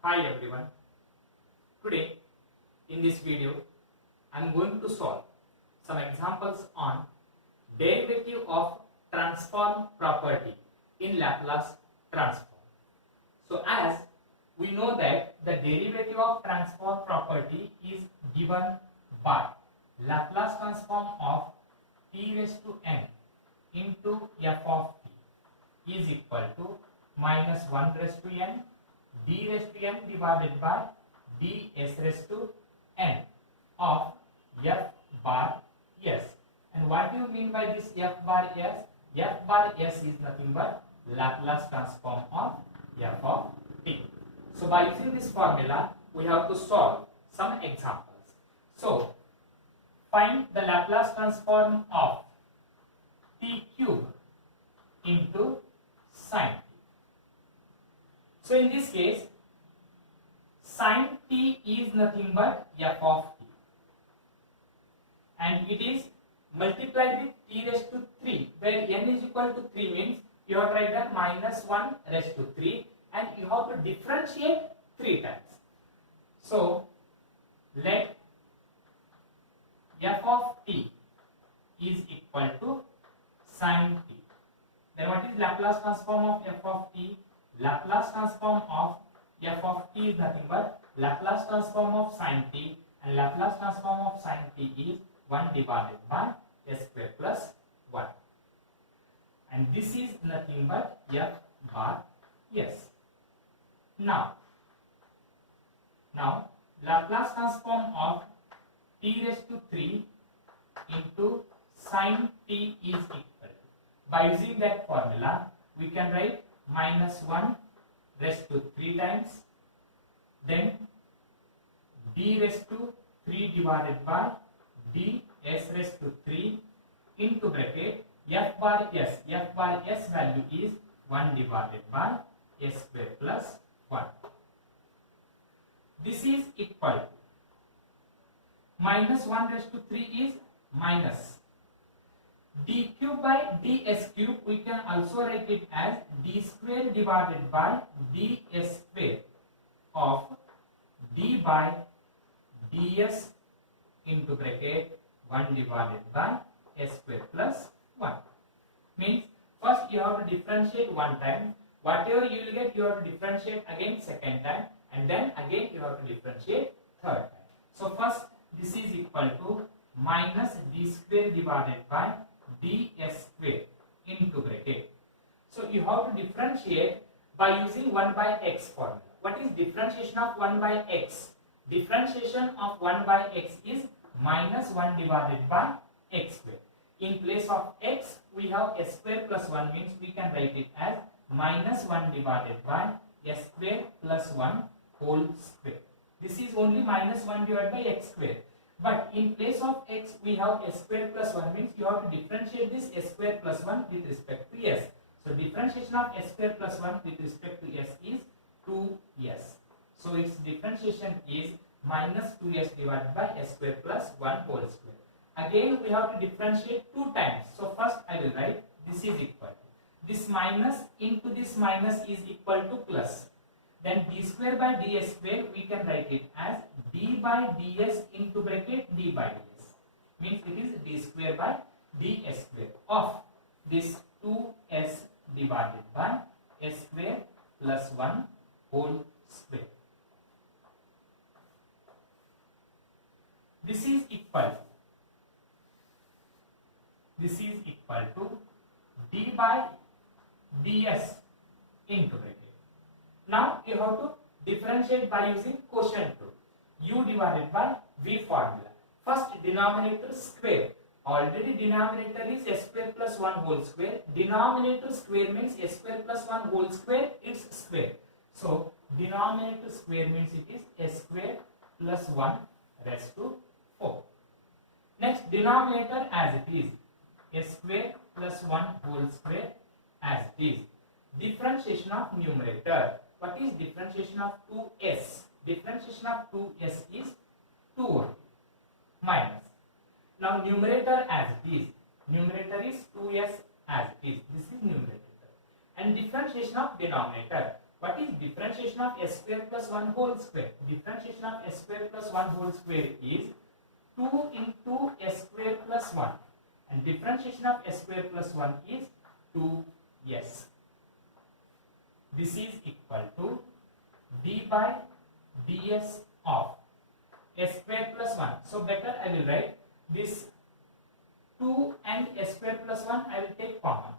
Hi everyone. Today in this video I am going to solve some examples on derivative of transform property in Laplace transform. So as we know that the derivative of transform property is given by Laplace transform of t raised to n into f of t is equal to minus 1 raised to n d raised to n divided by ds raised to n of f bar s. And what do you mean by this f bar s? F bar s is nothing but Laplace transform of f of t. So by using this formula, we have to solve some examples. So find the Laplace transform of t cube into sin t. So in this case, sin t is nothing but f of t, and it is multiplied with t raised to 3, where n is equal to 3 means you have to write that minus 1 raised to 3, and you have to differentiate 3 times. So let f of t is equal to sin t. Then what is Laplace transform of f of t? Laplace transform of f of t is nothing but Laplace transform of sin t, and Laplace transform of sin t is 1 divided by s square plus 1, and this is nothing but f bar s. Now Laplace transform of t raised to 3 into sin t is equal to, by using that formula we can write minus 1 raised to 3 times, then d raised to 3 divided by ds raised to 3 into bracket f bar s. F bar s value is 1 divided by s square plus 1. This is equal to minus 1 raised to 3 is minus d cube by ds cube. We can also write it as d square divided by ds square of d by ds into bracket 1 divided by s square plus 1. Means first you have to differentiate one time, whatever you will get you have to differentiate again second time, and then again you have to differentiate third time. So first this is equal to minus d square divided by ds square into bracket. So you have to differentiate by using 1 by x formula. What is differentiation of 1 by x? Differentiation of 1 by x is minus 1 divided by x square. In place of x we have s square plus 1, means we can write it as minus 1 divided by s square plus 1 whole square. This is only minus 1 divided by x square. But in place of x we have s square plus 1, means you have to differentiate this s square plus 1 with respect to s. So differentiation of s square plus 1 with respect to s is 2s. So its differentiation is minus 2s divided by s square plus 1 whole square. Again we have to differentiate 2 times. So first I will write this is equal to, this minus into this minus is equal to plus. Then d square by ds square we can write it as d by ds into bracket d by ds, means it is d square by ds square of this 2s divided by s square plus 1 whole square. This is equal to d by ds into bracket. Now you have to differentiate by using quotient rule, u divided by v formula. First denominator square. Already denominator is s square plus 1 whole square. Denominator square means s square plus 1 whole square, it's square. So denominator square means it is s square plus 1 raised to 4. Next denominator as it is, s square plus 1 whole square as it is. Differentiation of numerator. What is differentiation of 2s? Differentiation of 2s is 2 minus. Now numerator as it is. Numerator is 2s as it is. This is numerator. And differentiation of denominator. What is differentiation of s square plus 1 whole square? Differentiation of s square plus 1 whole square is 2 into s square plus 1, and differentiation of s square plus 1 is 2s. This is equal to d by ds of s square plus 1. So better I will write this 2 and s square plus 1 I will take common.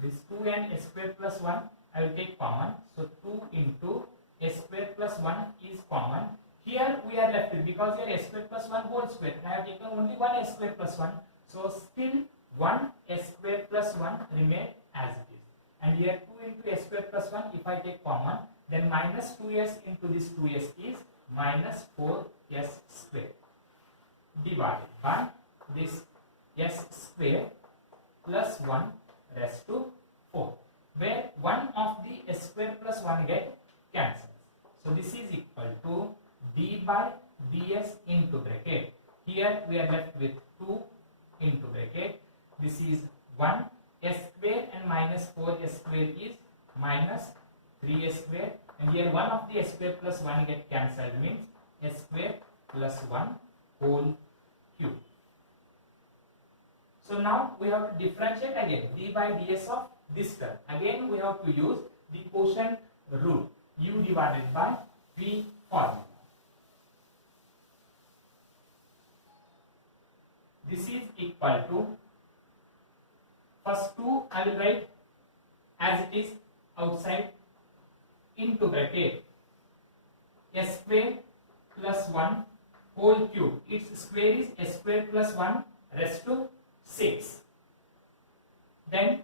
This 2 and s square plus 1 I will take common. So 2 into s square plus 1 is common. Here we are left with, because here s square plus 1 whole square, I have taken only 1 s square plus 1. So still 1 s square plus 1 remain as it is. And here 2 into s square plus 1, if I take common, then minus 2s into this 2s is minus 4s square divided by this s square plus 1 raised to 4, where one of the s square plus 1 get cancelled. So this is equal to d by ds into bracket. Here we are left with 2 into bracket. This is 1 s square and minus 4s square is minus 3s square, and here one of the s square plus 1 get cancelled, means s square plus 1 whole cube. So now we have to differentiate again d by ds of this term. Again we have to use the quotient rule, u divided by v formula. This is equal to, first 2 I will write as it is outside, into bracket s square plus 1 whole cube. Its square is s square plus 1 raised to 6. Then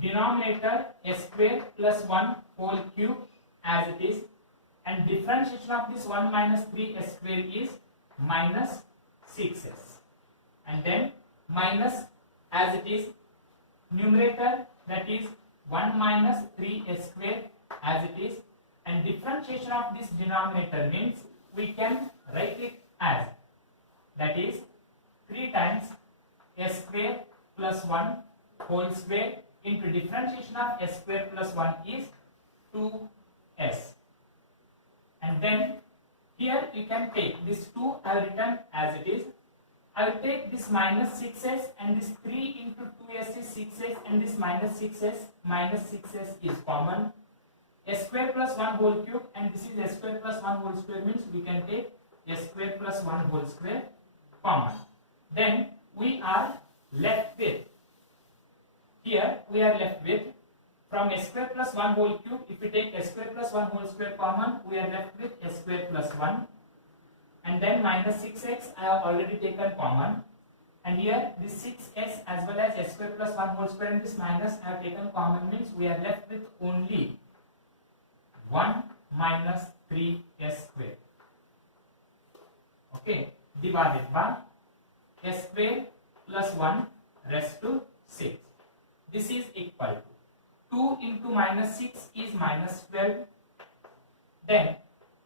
denominator s square plus 1 whole cube as it is, and differentiation of this 1 minus 3s square is minus 6s, and then minus as it is numerator, that is 1 minus 3s square as it is, and differentiation of this denominator means we can write it as, that is 3 times s square plus 1 whole square into differentiation of s square plus 1 is 2s, and then here you can take this 2 I have written as it is. I will take this minus 6s, and this 3 into 2s is 6s, and this minus 6s is common. S square plus 1 whole cube, and this is s square plus 1 whole square, means we can take s square plus 1 whole square common. Then we are left with, here we are left with, from s square plus 1 whole cube, if we take s square plus 1 whole square common, we are left with s square plus 1, and then minus 6x I have already taken common, and here this 6s as well as s square plus 1 whole square and this minus I have taken common, means we are left with only 1 minus 3s square, okay, divided by s square plus 1 raised to 6. This is equal to 2 into minus 6 is minus 12. Then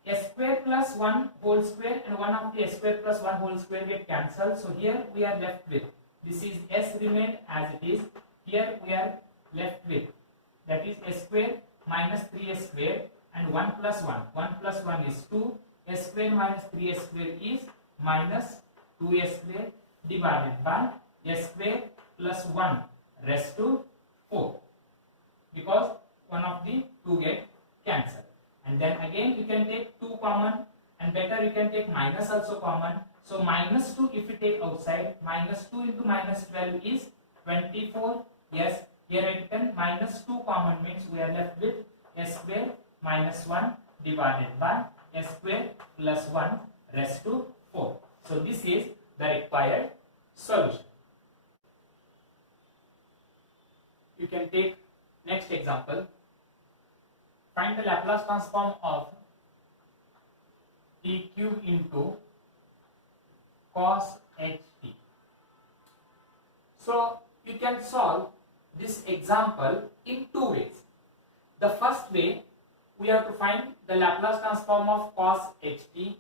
s square plus 1 whole square and one of the s square plus 1 whole square get cancelled. So here we are left with, this is s remained as it is. Here we are left with, that is s square minus 3s square and 1 plus 1. 1 plus 1 is 2. S square minus 3s square is minus 2s square divided by s square plus 1 raised to 4, because one of the 2 get cancelled. And then again you can take 2 common, and better you can take minus also common. So minus 2 if you take outside, minus 2 into minus 12 is 24. Yes, here I written minus 2 common, means we are left with s square minus 1 divided by s square plus 1 raised to 4. So this is the required solution. You can take next example. Find the Laplace transform of t cube into cos ht. So you can solve this example in 2 ways. The first way, we have to find the Laplace transform of cos ht,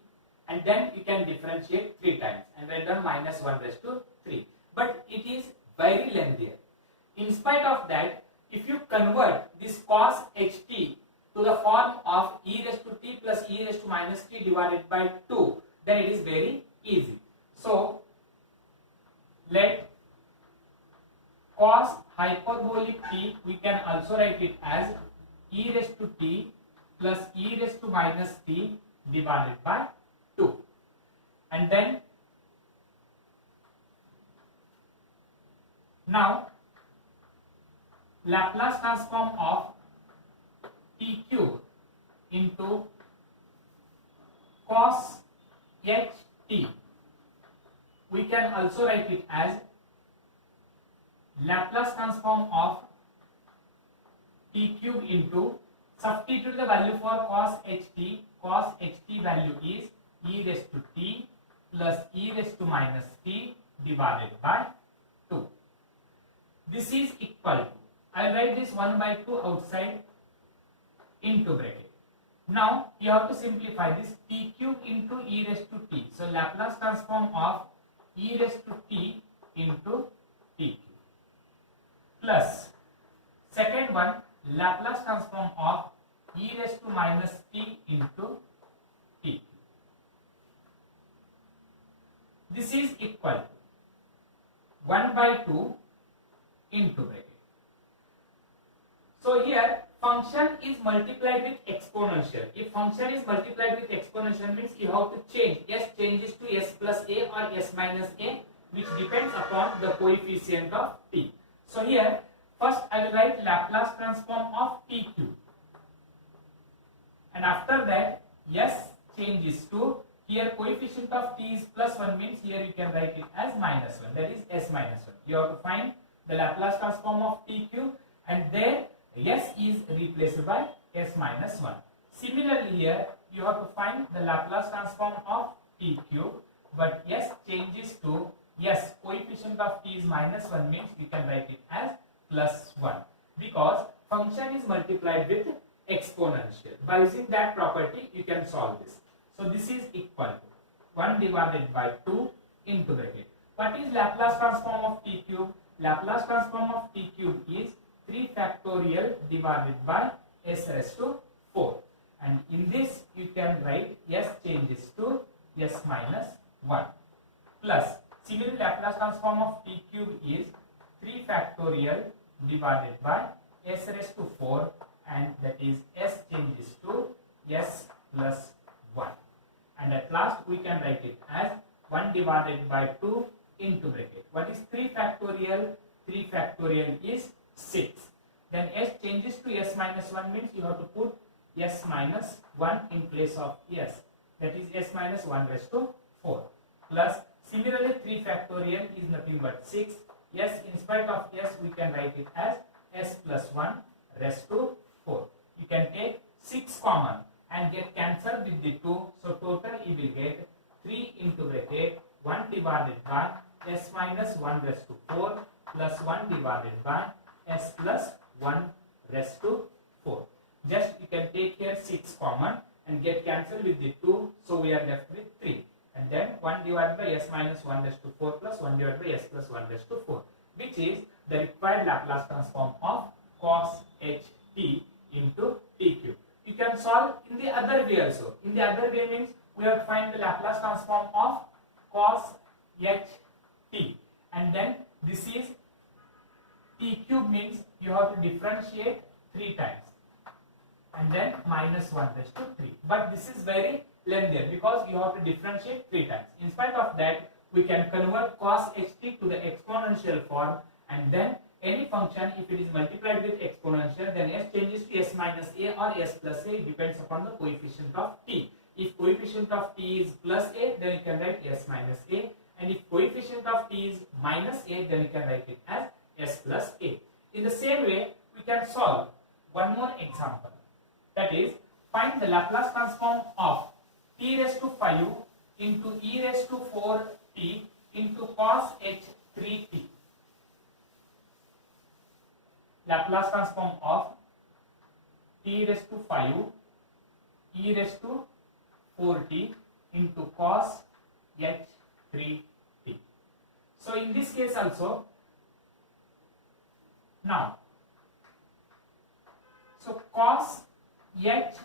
and then you can differentiate 3 times and render minus 1 raised to 3. But it is very lengthier. In spite of that, if you convert this cos ht to the form of e raised to t plus e raised to minus t divided by 2, then it is very easy. So let cos hyperbolic t, we can also write it as e raised to t plus e raised to minus t divided by 2. And then now Laplace transform of t cube into cos h t, we can also write it as Laplace transform of t cube into, substitute the value for cos ht. Cos ht value is e raised to t plus e raised to minus t divided by 2. This is equal to, I will write this 1 by 2 outside into bracket. Now you have to simplify this, t cube into e raised to t. So Laplace transform of e raised to t into t cube plus second one Laplace transform of e raised to minus t into t. This is equal to 1 by 2 into bracket. So here function is multiplied with exponential. If function is multiplied with exponential means you have to change, s changes to s plus a or s minus a, which depends upon the coefficient of t. So here first I will write Laplace transform of t cube, and after that s changes to, here coefficient of t is plus 1 means here you can write it as minus 1, that is s minus 1. You have to find the Laplace transform of t cube, and there s is replaced by s minus 1. Similarly here you have to find the Laplace transform of t cube, but s changes to, yes, coefficient of t is minus 1 means you can write it as plus 1, because function is multiplied with exponential. By using that property you can solve this. So this is equal to 1 divided by 2 into bracket. What is Laplace transform of t cube? Laplace transform of t cube is 3 factorial divided by s raised to 4, and in this you can write s changes to s minus 1 plus, similarly Laplace transform of t cube is 3 factorial divided by s raised to 4, and that is s changes to s plus 1, and at last we can write it as 1 divided by 2 into bracket. What is 3 factorial? 3 factorial is 6. Then s changes to s minus 1 means you have to put s minus 1 in place of s, that is s minus 1 raised to 4, plus similarly 3 factorial is nothing but 6. S in spite of s we can write it as s plus 1 raised to 4. You can take 6 common and get cancelled with the 2, so total you will get 3 into bracket 1 divided by s minus 1 raised to 4 plus 1 divided by s plus 1 raised to 4. Just you can take here 6 common and get cancelled with the 2, so we are left with 3, and then 1 divided by s minus 1 raised to 4 plus 1 divided by s plus 1 raised to 4, which is the required Laplace transform of cos h t into t cube. You can solve in the other way also. In the other way means we have to find the Laplace transform of cos h t, and then this is t cube means you have to differentiate 3 times and then minus 1 raised to 3. But this is very lengthy because you have to differentiate 3 times. In spite of that, we can convert cos ht to the exponential form, and then any function, if it is multiplied with exponential, then s changes to s minus a or s plus a. It depends upon the coefficient of t. If coefficient of t is plus a, then you can write s minus a, and if coefficient of t is minus a, then you can write it as s plus a. In the same way, we can solve one more example. That is, find the Laplace transform of t raised to 5 into e raised to 4t into cos h 3t. Laplace transform of t raised to 5 e raised to 4t into cos h 3t. So in this case also, now, so cos h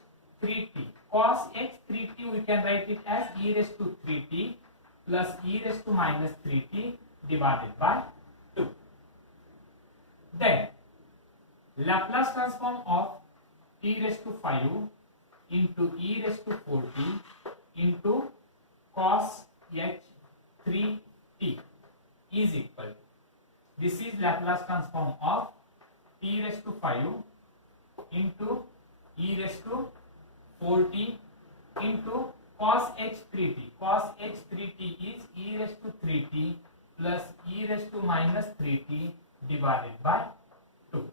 3t. Cos h 3t we can write it as e raised to 3t plus e raised to minus 3t divided by 2. Then Laplace transform of t raised to 5 into e raised to 4t into cos h 3t is equal to, this is Laplace transform of t raised to 5 into e raised to 4t into cos h 3t. Cos h 3t is e raised to 3t plus e raised to minus 3t divided by 2.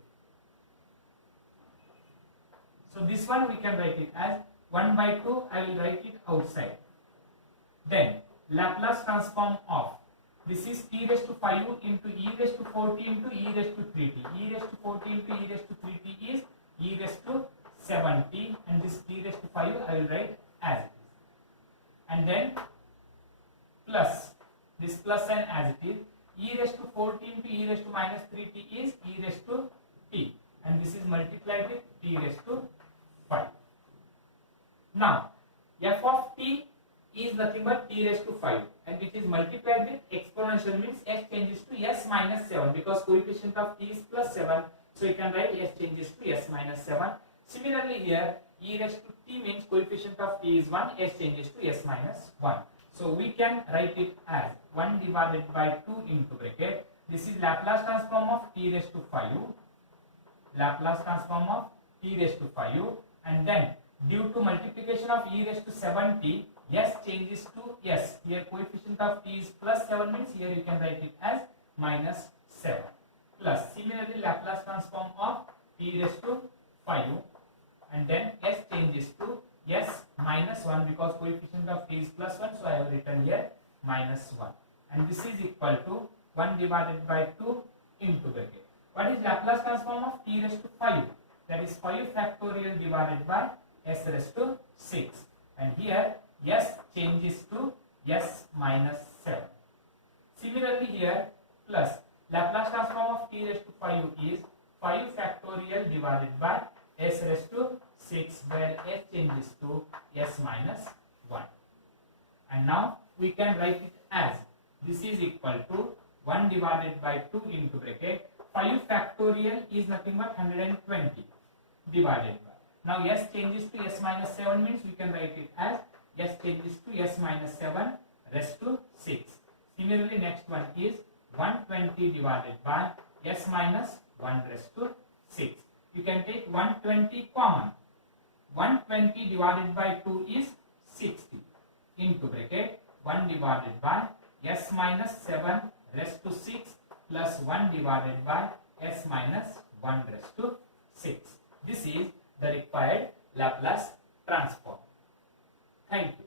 So this one we can write it as 1 by 2. I will write it outside. Then Laplace transform of, this is t raised to 5 into e raised to 4t into e raised to 3t. E raised to 4t into e raised to 3t is e raised to 7t, and this t raised to 5 I will write as it is. And then plus, this plus sign as it is, e raised to 4t into e raised to minus 3t is e raised to t, and this is multiplied with t raised to 5. Now f of t is nothing but t raised to 5, and which is multiplied with exponential, means s changes to s minus 7, because coefficient of t is plus 7, so you can write s changes to s minus 7. Similarly here, e raised to t means coefficient of t is 1, s changes to s minus 1. So we can write it as 1 divided by 2 into bracket. This is Laplace transform of t raised to 5. Laplace transform of t raised to 5, and then due to multiplication of e raised to 7t, s changes to s. Here coefficient of t is plus 7, means here you can write it as minus 7. Plus similarly Laplace transform of t raised to 5, and then s changes to s minus 1, because coefficient of t is plus 1, so I have written here minus 1. And this is equal to 1 divided by 2 into bracket. What is Laplace transform of t raised to 5? That is 5 factorial divided by s raised to 6. And here s changes to s minus 7. Similarly here plus Laplace transform of t raised to 5 is 5 factorial divided by s raised to 6, where s changes to s minus 1. And now we can write it as, this is equal to 1 divided by 2 into bracket. 5 factorial is nothing but 120 divided by, now s changes to s minus 7, means we can write it as s changes to s minus 7 raised to 6. Similarly next one is 120 divided by s minus 1 raised to 6. You can take 120 common. 120 divided by 2 is 60 into bracket 1 divided by s minus 7 raised to 6 plus 1 divided by s minus 1 raised to 6. This is the required Laplace transform. Thank you.